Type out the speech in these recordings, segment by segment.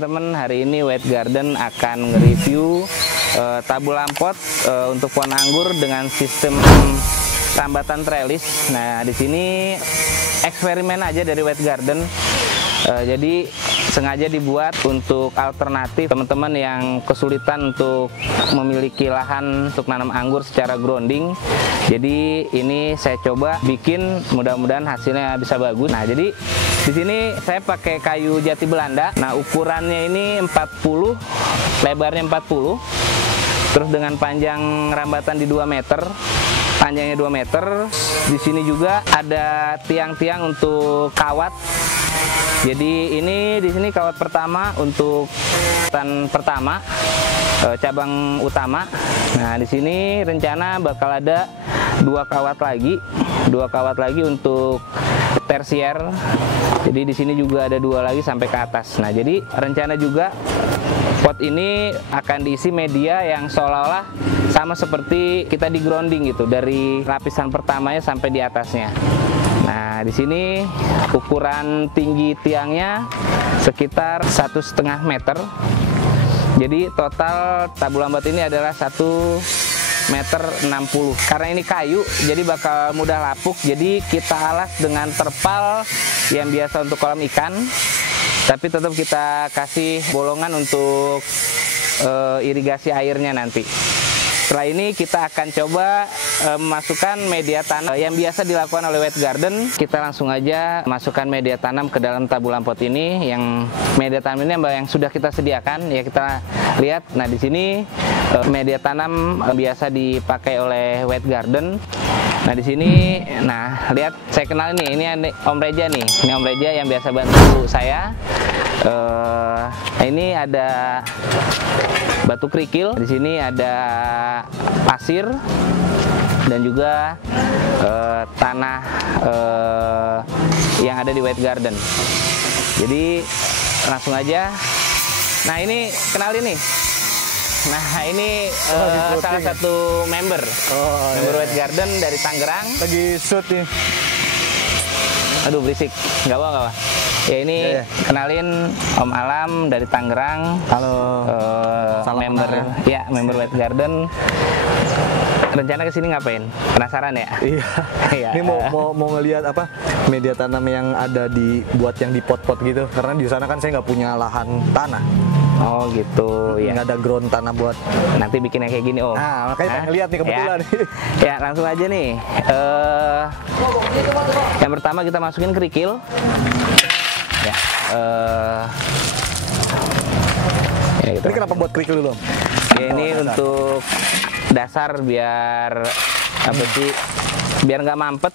teman-teman, hari ini White Garden akan nge-review tabul lampot untuk pohon anggur dengan sistem rambatan trellis. Nah, di sini eksperimen aja dari White Garden. Jadi sengaja dibuat untuk alternatif teman-teman yang kesulitan untuk memiliki lahan untuk nanam anggur secara grounding. Jadi ini saya coba bikin, mudah-mudahan hasilnya bisa bagus. Nah, jadi di sini saya pakai kayu jati Belanda. Nah, ukurannya ini 40, lebarnya 40. Terus dengan panjang rambatan di 2 meter. Panjangnya 2 meter. Di sini juga ada tiang-tiang untuk kawat. Jadi ini di sini kawat pertama untuk pertama cabang utama. Nah, di sini rencana bakal ada 2 kawat lagi untuk tersier. Jadi di sini juga ada 2 lagi sampai ke atas. Nah, jadi rencana juga pot ini akan diisi media yang seolah-olah sama seperti kita di grounding gitu, dari lapisan pertamanya sampai di atasnya. Nah, di sini ukuran tinggi tiangnya sekitar 1,5 meter. Jadi total tabul lambat ini adalah 1,60 meter. Karena ini kayu, jadi bakal mudah lapuk. Jadi kita alas dengan terpal yang biasa untuk kolam ikan. Tapi tetap kita kasih bolongan untuk irigasi airnya nanti. Setelah ini kita akan coba memasukkan media tanam yang biasa dilakukan oleh White Garden. Kita langsung aja masukkan media tanam ke dalam tabul lampot ini. Yang media tanam ini yang sudah kita sediakan, ya kita lihat. Nah, di sini media tanam biasa dipakai oleh White Garden. Nah, di sini, nah lihat, saya kenal nih, ini Om Reja nih. Ini Om Reja yang biasa bantu saya. Ini ada batu kerikil, di sini ada pasir dan juga tanah yang ada di White Garden. Jadi langsung aja. Nah, ini kenalin nih. Nah, ini salah satu member White Garden dari Tangerang. Lagi shoot nih. Aduh, berisik. Nggak apa-apa. Ya, ini kenalin Om Alam dari Tangerang. Halo. Member ya, member White Garden. Rencana kesini ngapain? Penasaran ya? Iya. Ini mau ngelihat apa media tanam yang ada buat yang di pot-pot gitu. Karena di sana kan saya nggak punya lahan tanah. Oh gitu ya. Nggak ada ground tanah buat nanti bikinnya kayak gini Om. Nah, makanya pengen lihat nih kebetulan. Ya, langsung aja nih. Yang pertama kita masukin kerikil. Ya. Ya gitu. Ini kenapa buat kerikil dulu? Ya, ini untuk dasar biar apa sih? Biar nggak mampet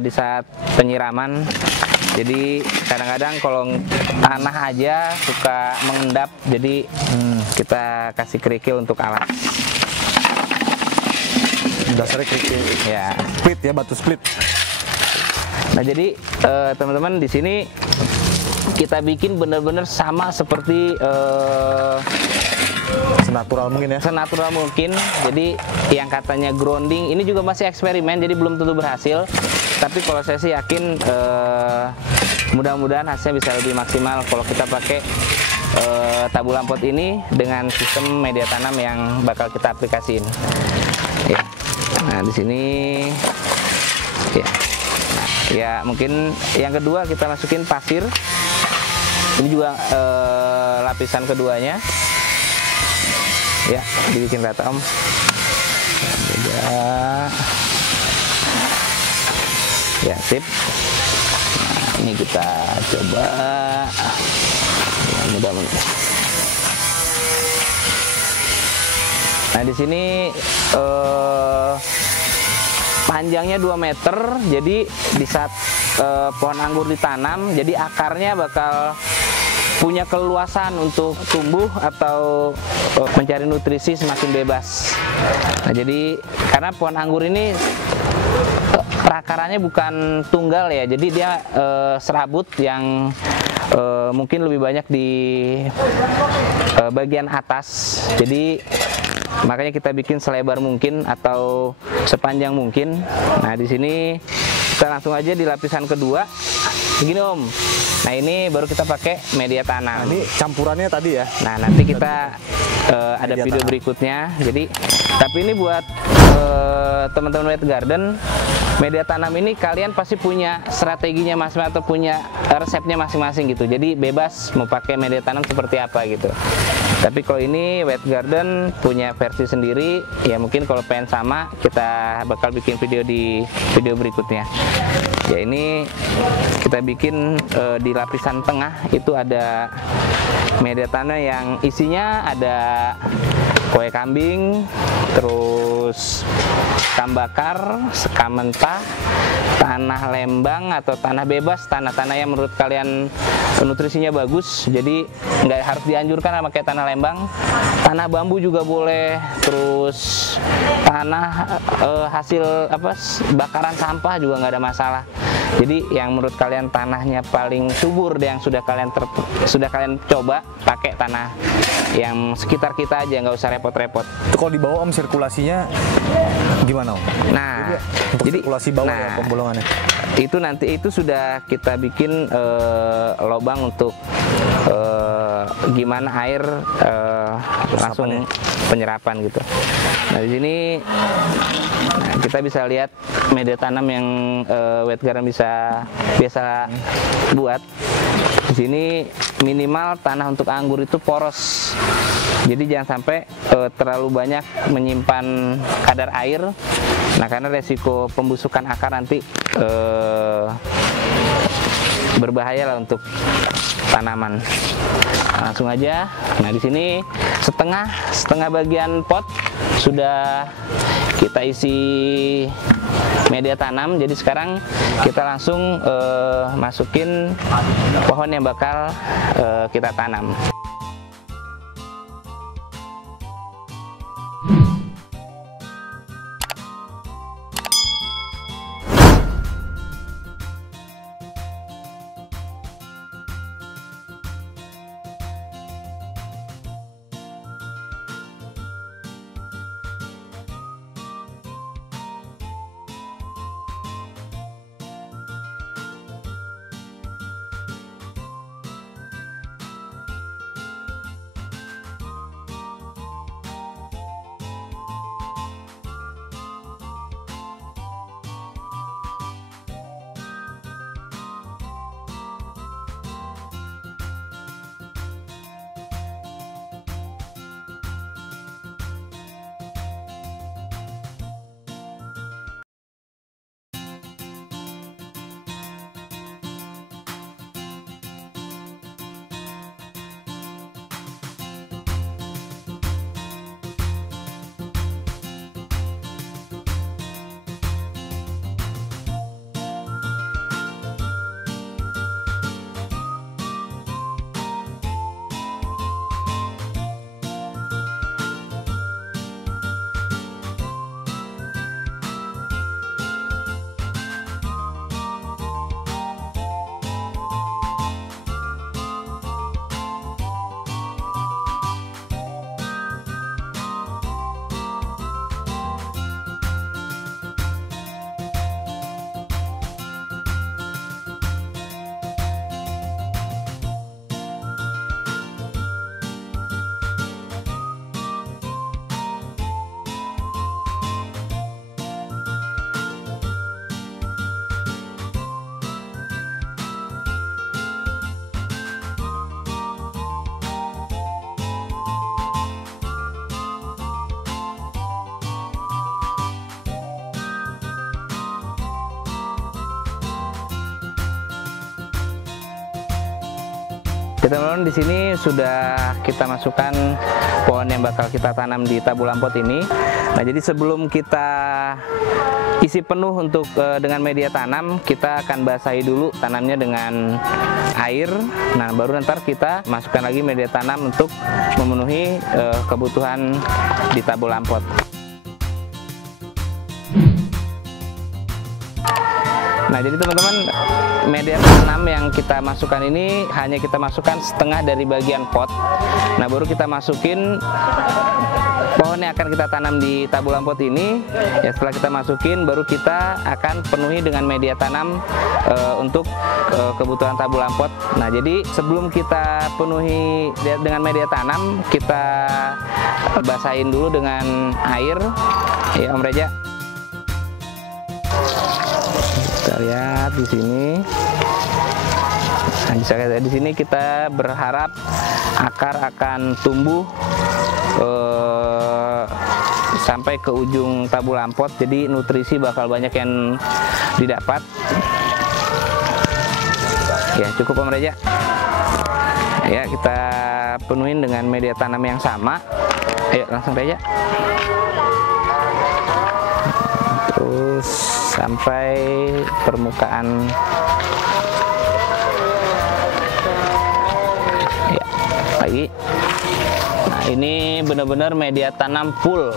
di saat penyiraman. Jadi kadang-kadang kalau tanah aja suka mengendap, jadi kita kasih kerikil untuk alas. Dasarnya kerikil. Ya. Split ya, batu split. Nah, jadi teman-teman, di sini kita bikin benar-benar sama seperti senatural mungkin ya. Senatural mungkin. Jadi yang katanya grounding ini juga masih eksperimen, jadi belum tentu berhasil. Tapi kalau saya sih yakin mudah-mudahan hasilnya bisa lebih maksimal kalau kita pakai tabul lampot ini dengan sistem media tanam yang bakal kita aplikasiin. Ya. Nah, di sini ya. Nah, ya mungkin yang kedua kita masukin pasir. Ini juga lapisan keduanya. Ya, dibikin rata Om. Ya, sip. Nah, ini kita coba. Ya, mudah-mudahan. Nah, di sini panjangnya 2 meter. Jadi di saat pohon anggur ditanam, jadi akarnya bakal punya keluasan untuk tumbuh atau mencari nutrisi semakin bebas. Nah, jadi karena pohon anggur ini perakarannya bukan tunggal ya, jadi dia serabut yang mungkin lebih banyak di bagian atas. Jadi makanya kita bikin selebar mungkin atau sepanjang mungkin. Nah, di sini kita langsung aja di lapisan kedua. Begini Om. Nah ini baru kita pakai media tanam. Nah, ini campurannya tadi ya. Nah nanti kita ada Media video tanam. berikutnya. Jadi tapi ini buat teman-teman wet garden, media tanam ini kalian pasti punya strateginya masing-masing atau punya resepnya masing-masing gitu. Jadi bebas mau pakai media tanam seperti apa gitu. Tapi kalau ini wet garden punya versi sendiri, ya mungkin kalau pengen sama kita bakal bikin video di video berikutnya. Ya ini kita bikin di lapisan tengah itu ada media tanam yang isinya ada kue kambing, terus sekam bakar, sekam mentah, tanah lembang atau tanah bebas, tanah-tanah yang menurut kalian nutrisinya bagus. Jadi nggak harus dianjurkan pakai tanah lembang, tanah bambu juga boleh, terus tanah hasil bakaran sampah juga nggak ada masalah. Jadi yang menurut kalian tanahnya paling subur, yang sudah kalian coba, pakai tanah yang sekitar kita aja, nggak usah repot-repot. Itu kalau di bawah Om sirkulasinya gimana Om? Nah, untuk jadi sirkulasi bawah ya pembolongannya. Itu nanti itu sudah kita bikin lubang untuk gimana air langsung penyerapan gitu. Nah di sini kita bisa lihat media tanam yang wet garden biasa buat. Di sini minimal tanah untuk anggur itu poros. Jadi jangan sampai terlalu banyak menyimpan kadar air. Nah karena resiko pembusukan akar nanti berbahaya lah untuk tanaman. Langsung aja. Nah di sini setengah bagian pot sudah kita isi media tanam. Jadi sekarang kita langsung masukin pohon yang bakal kita tanam. Teman-teman, di sini sudah kita masukkan pohon yang bakal kita tanam di tabulan pot ini. Nah, jadi sebelum kita isi penuh untuk dengan media tanam, kita akan basahi dulu tanamnya dengan air. Nah, baru nanti kita masukkan lagi media tanam untuk memenuhi kebutuhan di tabulan pot. Nah, jadi teman-teman, media tanam yang kita masukkan ini hanya kita masukkan setengah dari bagian pot. Nah, baru kita masukin pohon yang akan kita tanam di tabulan pot ini. Ya, setelah kita masukin, baru kita akan penuhi dengan media tanam untuk kebutuhan tabulan pot. Nah, jadi sebelum kita penuhi dengan media tanam, kita basahin dulu dengan air, ya Om Reja. Kita lihat di sini. Nah, bisa lihat di sini kita berharap akar akan tumbuh sampai ke ujung tabulan pot, jadi nutrisi bakal banyak yang didapat. Ya, cukup Om Reja. Ya, kita penuhin dengan media tanam yang sama. Ayo langsung Reja. Terus sampai permukaan. Ya, lagi. Nah, ini benar-benar media tanam full.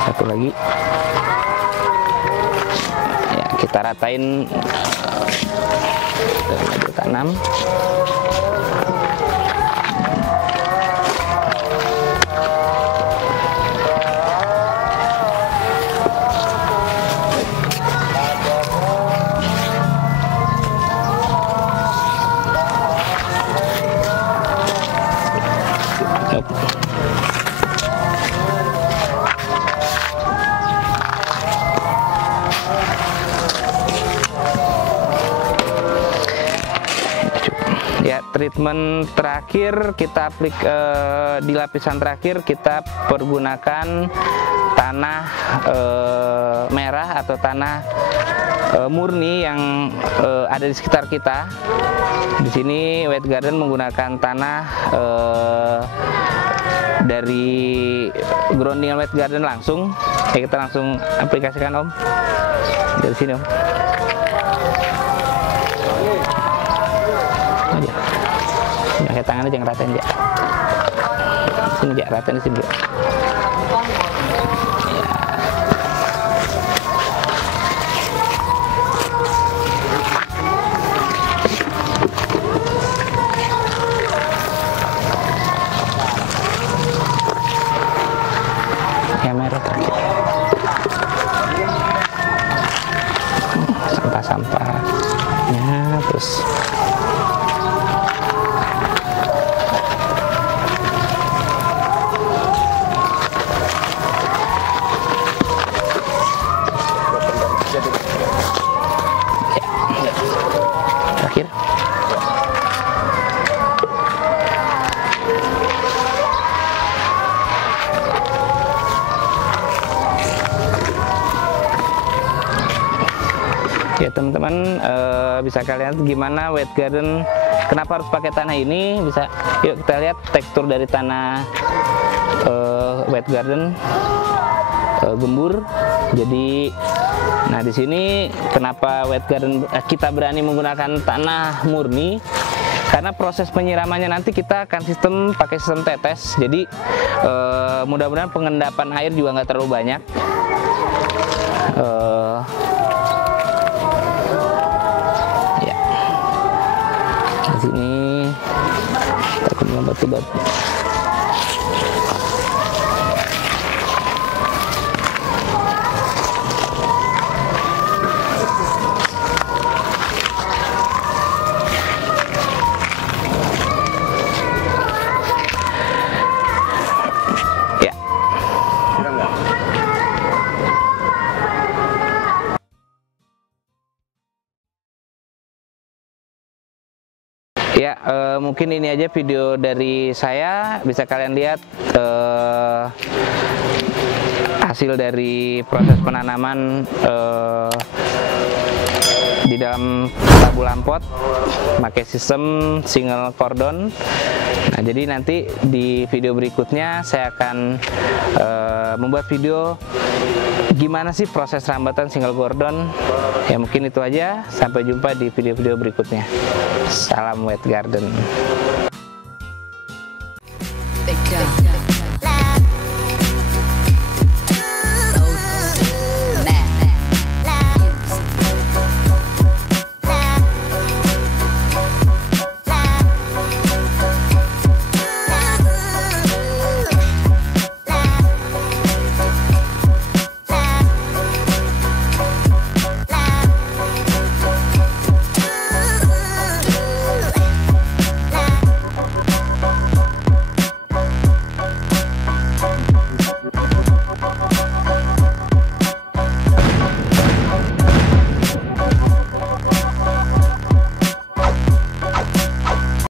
Satu lagi. Ya, kita ratain media tanam. Ya, treatment terakhir kita di lapisan terakhir kita pergunakan tanah merah atau tanah murni yang ada di sekitar kita. Di sini White Garden menggunakan tanah dari grounding White Garden langsung. Ya, kita langsung aplikasikan Om dari sini Om. Aja. Pakai tangan aja ngeratain aja. Sini aja, ratain di sini. Ya. Yang merah terakhir. Sampah-sampahnya terus. Terakhir. Ya teman-teman, bisa kalian lihat gimana White Garden, kenapa harus pakai tanah ini. Bisa, yuk kita lihat tekstur dari tanah White Garden, gembur. Jadi, nah di sini kenapa White Garden kita berani menggunakan tanah murni, karena proses penyiramannya nanti kita akan pakai sistem tetes. Jadi mudah-mudahan pengendapan air juga nggak terlalu banyak. Ya, di sini takutnya batu-batu. Ya, mungkin ini aja video dari saya. Bisa kalian lihat hasil dari proses penanaman di dalam tabulan pot pakai sistem single cordon. Nah, jadi nanti di video berikutnya saya akan membuat video gimana sih proses rambatan single cordon. Ya mungkin itu aja, sampai jumpa di video-video berikutnya. Salam White Garden.